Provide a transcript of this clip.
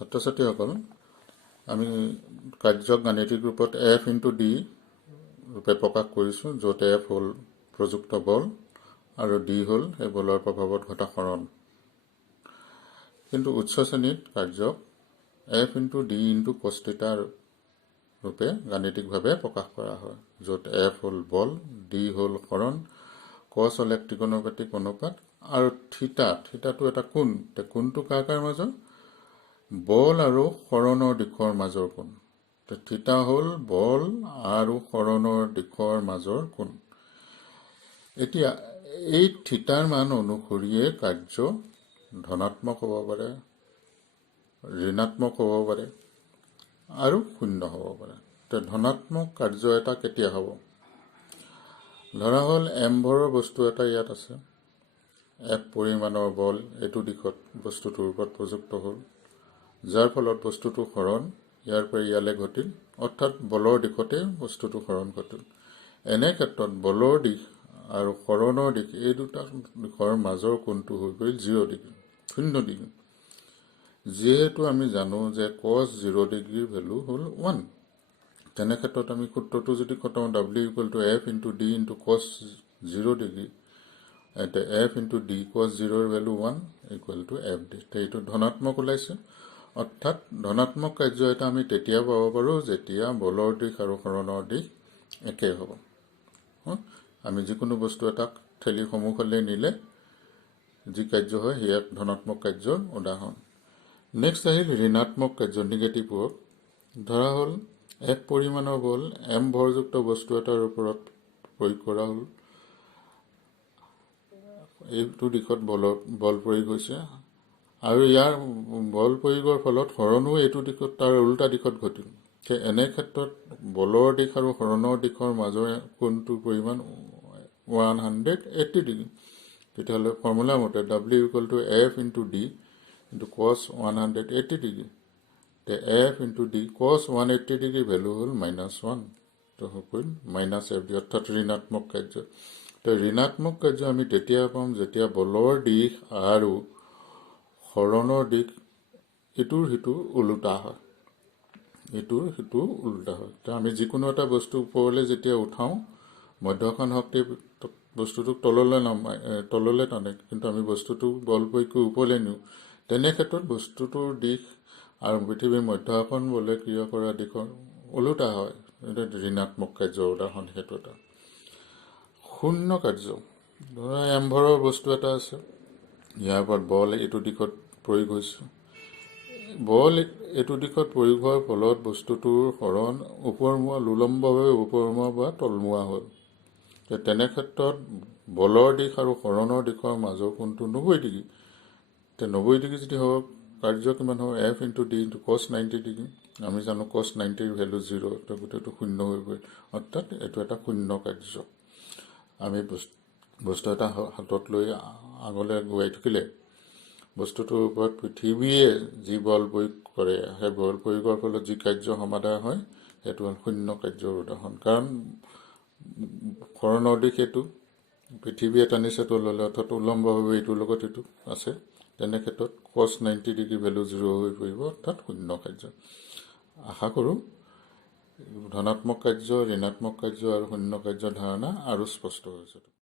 ছাত্ৰ ছাত্ৰীসকল, আমি কাৰ্যক গাণিতিক ৰূপত F × D ৰূপে প্ৰকাশ কৰিছোঁ, য'ত F হ'ল প্ৰযুক্ত বল আৰু D হ'ল সেই বলৰ প্ৰভাৱত ঘটা সৰণ। কিন্তু উচ্চ শ্ৰেণীত কাৰ্যক F × D × cos θ ৰূপে গাণিতিকভাৱে প্ৰকাশ কৰা হয়, য'ত F হ'ল বল, D হ'ল সৰণ, cos হ'ল এক ত্ৰিকোণমিতিক অনুপাত আৰু থিতাটো এটা কোণ। কোণটো কাৰ কাৰ মাজৰ? বল আৰু সৰণৰ দিশৰ মাজৰ কোণ। থিতা হ'ল বল আৰু সৰণৰ দিশৰ মাজৰ কোণ। এতিয়া এই থিতাৰ মান অনুসৰিয়ে কাৰ্য ধনাত্মক হ'ব পাৰে, ঋণাত্মক হ'ব পাৰে আৰু শূন্য হ'ব পাৰে। ধনাত্মক কাৰ্য এটা কেতিয়া হ'ব? ধৰা হ'ল m ভৰৰ বস্তু এটা ইয়াত আছে, F পৰিমাণৰ বল এইটো দিশত বস্তুটোৰ ওপৰত প্ৰযুক্ত হ'ল, যাৰ ফলত বস্তুটো সৰণ ইয়াৰ পৰা ইয়ালৈ ঘটিল, অৰ্থাৎ বলৰ দিশতে বস্তুটো সৰণ ঘটিল। এনে ক্ষেত্ৰত বলৰ দিশ আৰু সৰণৰ দিশ এই দুটা দিশৰ মাজৰ কোণটো হৈ পৰিল 0 ডিগ্ৰী, 0 ডিগ্ৰী। যিহেতু আমি জানো যে cos 0 ডিগ্ৰীৰ ভেলু হ'ল 1, তেনে ক্ষেত্ৰত আমি সূত্ৰটো যদি খটাওঁ W = F × D × cos 0 degree, এতিয়া F × D cos 0 ৰ ভেলু 1 = FD। এইটো ধনাত্মক ওলাইছে, অৰ্থাৎ ধনাত্মক কাৰ্য এটা আমি তেতিয়া পাব পাৰোঁ যেতিয়া বলৰ দিশ আৰু সৰণৰ দিশ একে হ'ব। আমি যিকোনো বস্তু এটাক ঠেলি সন্মুখলৈ নিলে যি কাৰ্য হয় সেয়া ধনাত্মক কাৰ্যৰ উদাহৰণ। নেক্সট আহিল ঋণাত্মক কাৰ্য, নিগেটিভ ৱৰ্ক। ধৰা হ'ল F পৰিমাণৰ বল m ভৰযুক্ত বস্তু এটাৰ ওপৰত প্ৰয়োগ কৰা হ'ল, এইটো দিশত বল প্ৰয়োগ হৈছে আৰু ইয়াৰ বল প্ৰয়োগৰ ফলত সৰণো এইটো দিশত তাৰ উল্টা দিশত ঘটিল। এনে ক্ষেত্ৰত বলৰ দিশ আৰু সৰণৰ দিশৰ মাজৰ কোণটোৰ পৰিমাণ 180 ডিগ্ৰী। তেতিয়াহ'লে ফৰ্মুলা মতে W = F × D × cos 180 degree. F × D cos 180 degree value হ'ল -1, তো হ'ল -FD, অৰ্থাৎ ঋণাত্মক কাৰ্য। ঋণাত্মক কাৰ্য আমি তেতিয়া পাম যেতিয়া বলৰ দিশ আৰু সৰণৰ দিশ ইটোৰ সিটো ওলোটা হয়, আমি যিকোনো এটা বস্তু ওপৰলৈ যেতিয়া উঠাওঁ, মধ্যখন শক্তি বস্তুটোক তললৈ টানে, কিন্তু আমি বস্তুটো বল প্ৰয়োগ কৰি ওপৰলৈ নিওঁ। তেনে ক্ষেত্ৰত বস্তুটোৰ দিশ আৰু পৃথিৱীৰ মধ্যখন বলে ক্ৰিয়া কৰা দিশৰ ওলোটা হয়। এটা ঋণাত্মক কাৰ্যৰ উদাহৰণ সেইটো এটা। শূন্য কাৰ্য, ধৰা m ভৰৰ বস্তু এটা আছে, ইয়াৰ ওপৰত বল এইটো দিশত প্ৰয়োগ হৈছে। বল এইটো দিশত প্ৰয়োগ হোৱাৰ ফলত বস্তুটোৰ সৰণ ওপৰমুৱা, লুলম্বভাৱে ওপৰমুৱা বা তলমুৱা হ'ল। তেনে ক্ষেত্ৰত বলৰ দিশ আৰু সৰণৰ দিশৰ মাজৰ কোণটো 90 ডিগ্ৰী। 90 ডিগ্ৰী যদি হয়, কাৰ্য কিমান হ'ব? F × D × cos 90 degree. আমি জানো cos 90 ৰ ভেলু 0, গোটেইটো শূন্য হৈ পৰিল, অৰ্থাৎ এইটো এটা শূন্য কাৰ্য। আমি বস্তু এটা হাতত লৈ আগলৈ গৈ থাকিলে বস্তুটোৰ ওপৰত পৃথিৱীয়ে যি বল প্ৰয়োগ কৰে, সেই বল প্ৰয়োগৰ ফলত যি কাৰ্য সমাধা হয় সেইটো হ'ল শূন্য কাৰ্যৰ উদাহৰণ। কাৰণ সৰণৰ দিশ এইটো, পৃথিৱীয়ে টানিছে তললৈ, অৰ্থাৎ উলম্বভাৱে এইটোৰ লগত এইটো আছে। তেনে ক্ষেত্ৰত cos 90 ডিগ্ৰী ভেলু 0 হৈ পৰিব, অৰ্থাৎ শূন্য কাৰ্য। আশা কৰোঁ ধনাত্মক কাৰ্য, ঋণাত্মক কাৰ্য আৰু শূন্য কাৰ্যৰ ধাৰণা আৰু স্পষ্ট হৈছে।